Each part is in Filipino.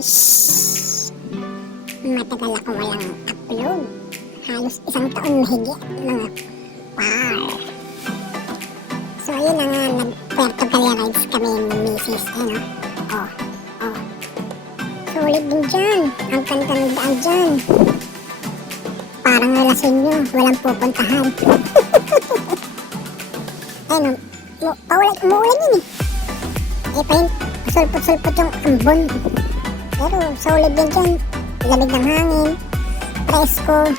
Shhh! Matagal ako walang upload. Halos isang taon mahigit, mga par. So, ayun na nga, nag-Puerto Galera-rides kami ng misis. Ano? Oh. Sulit din dyan. Ang kanta ng daan dyan. Parang relasyon nyo, walang pupuntahan. Ano? Umuulan yun eh. Sulpot-sulpot yung ambon. Pero solid din dyan. Lamig ng hangin. Presko.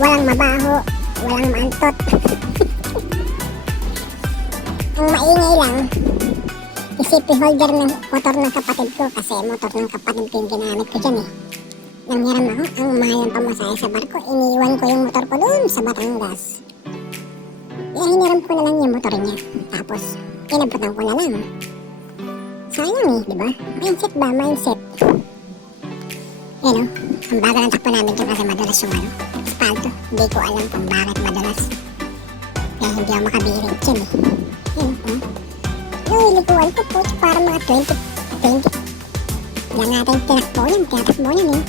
Walang mabaho. Walang maantot. Ang maingay lang, isipi holder ng motor ng kapatid ko. Kasi motor ng kapatid ko yung ginamit ko dyan eh. Nanghiram ako, ang mahal ng pamasahe sa barko. Iniwan ko yung motor ko doon sa Batangas. Kaya hiniram ko na lang yung motor niya. Tapos, inabutan ko na lang. Sayang eh, di ba? Mindset ba? Mindset. Yan o, ang bagal ng takbo namin dyan kasi madalas yung espalto. Hindi ko alam kung bakit madalas. Kaya hindi ako makabirin dyan eh. Yan o. Yung ilikuan ko po, para mga 20. Wala natin tinatakbo yan eh.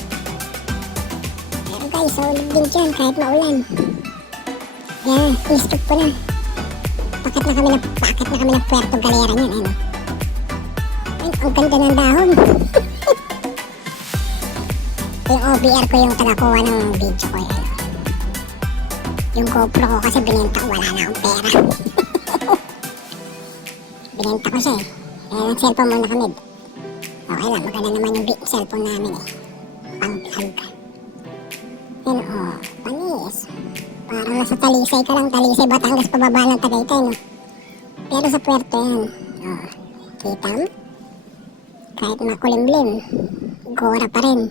Pero guys, solid din dyan kahit maulan. Yan, in-skip ko na. Pakat na kami ng Puerto Galera niyan, ano. Ang ganda ng dahon. Yung OBR ko yung tagakuha ng video ko yan. Yung GoPro ko kasi binenta ko, wala na akong pera. Binenta ko siya eh. Kaya nag-cellphone muna kami. Okay lang, maganda naman yung cellphone namin eh. Pang-vlog. Yan o, panis. Parang nasa Talisay ka lang, Talisay, Batangas, pababa ng Tagaytay, no? Pero sa Puerto yan. O, kita mo? Kahit makulimlim, gora pa rin.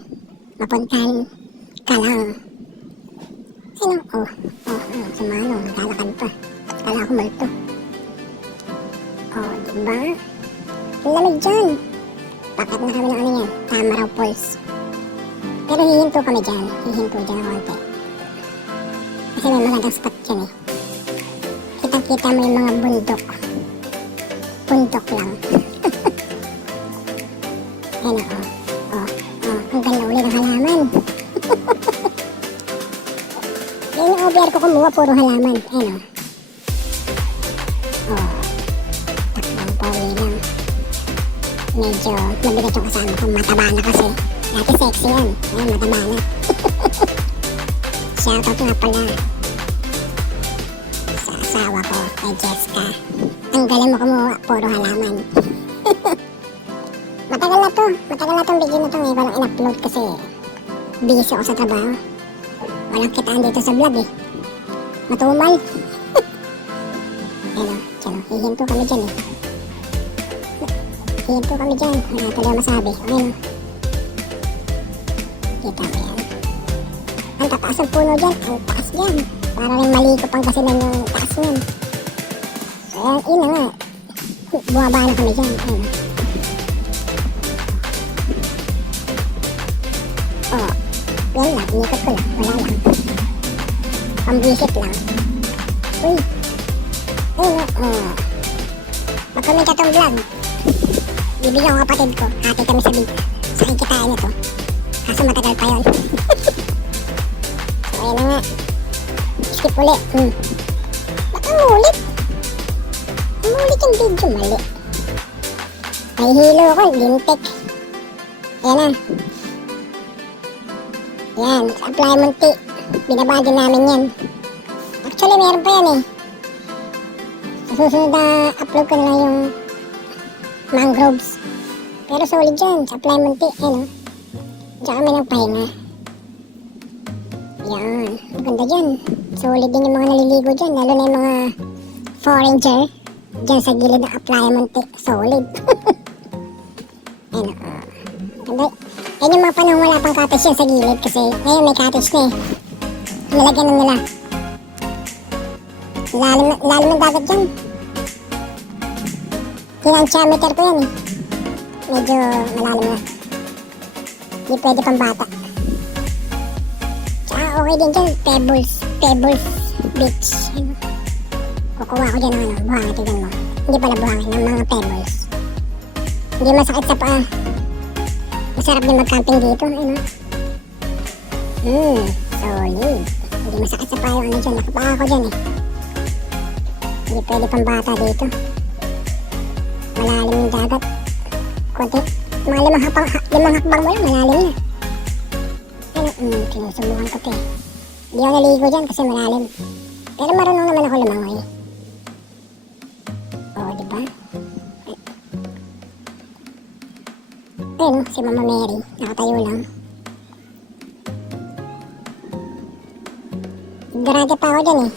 Mapuntahan ka lang. Ano? Sumano, naglalakad pa. Kala ko multo. Diba? Ang lamig dyan. Pakat na kami ng ano yan, Tamaraw Falls. Pero hihinto kami dyan. Hihinto dyan ng konti. Kasi may magandang spot dyan eh. Kitang-kita mo yung mga bundok. Bundok lang. Ano, ang ganda uli ng halaman. Yan yung OBR ko kumuha, puro halaman. Ano, takbang power lang. Medyo mabigat yung kasama ko, mataba na kasi. Dati sexy yan, ngayon mataba na. Shoutout nga pala sa asawa ko, kay Jessica. Ang galing mo kumuha, puro halaman. Matagal na tong video na to eh. Walang in-upload kasi busy ako sa trabaho. Walang kitaan dito sa vlog eh. Matumal. Ayun, hihinto kami dyan eh. Wala talaga masabi. Ayun. Kita mo yan. Ang tataas ang puno dyan. Ang taas dyan. Para rin malikop ang kasilan yung taas nun. So yun na nga. Bumaba na kami dyan. Ayun. Yan lang, inikot ko lang, wala lang. Pambisit lang. Uy! Mag-comment ka tong vlog. Bibigyan ko kapatid ko. Hati kami sa kikitain nito. Kaso matagal pa yun. So, ayun na nga. Skip ulit. Ba't ang ulit? Ang ulit yung video, mali. May hilo ko, lintik. Ayan na. Yan, apply munti. Binaba din namin yan. Actually, meron pa yan eh. Sa susunod na upload ko na lang yung mangroves. Pero solid dyan, sa apply munti. Ano? Diyan kami ng pahinga. Yan, maganda dyan. Solid din yung mga naliligo dyan. Lalo na yung mga foreigner. Dyan sa gilid ng apply munti. Solid. Ano, ganda. Yan yung mga panahon wala pang cottage yan sa gilid kasi ngayon may cottage na eh. Nilagyan na nila. Lalim ng dagat dyan. Tinantiameter ko yan eh. Medyo malalim na. Hindi pwede pang bata. Tsaka okay din dyan, Pebbles Beach. Kukuha ko dyan ng buhangin, tignan mo. Hindi pala buhangin, ng mga pebbles. Hindi masakit sa paa. Masarap din mag-camping dito, ano? Solid. Hindi masakit sa payo, ano dyan, nakapaa ako dyan eh. Hindi pwede pang bata dito. Malalim yung dagat. Konti, mga limang hakbang mo lang, malalim na. Ano, sinusubukan ko to eh. Hindi ako naligo dyan kasi malalim. Pero marunong naman ako lumangoy. Oo, diba? Ayun, si Mama Mary, nakatayo lang. Ignorante pa ako dyan eh.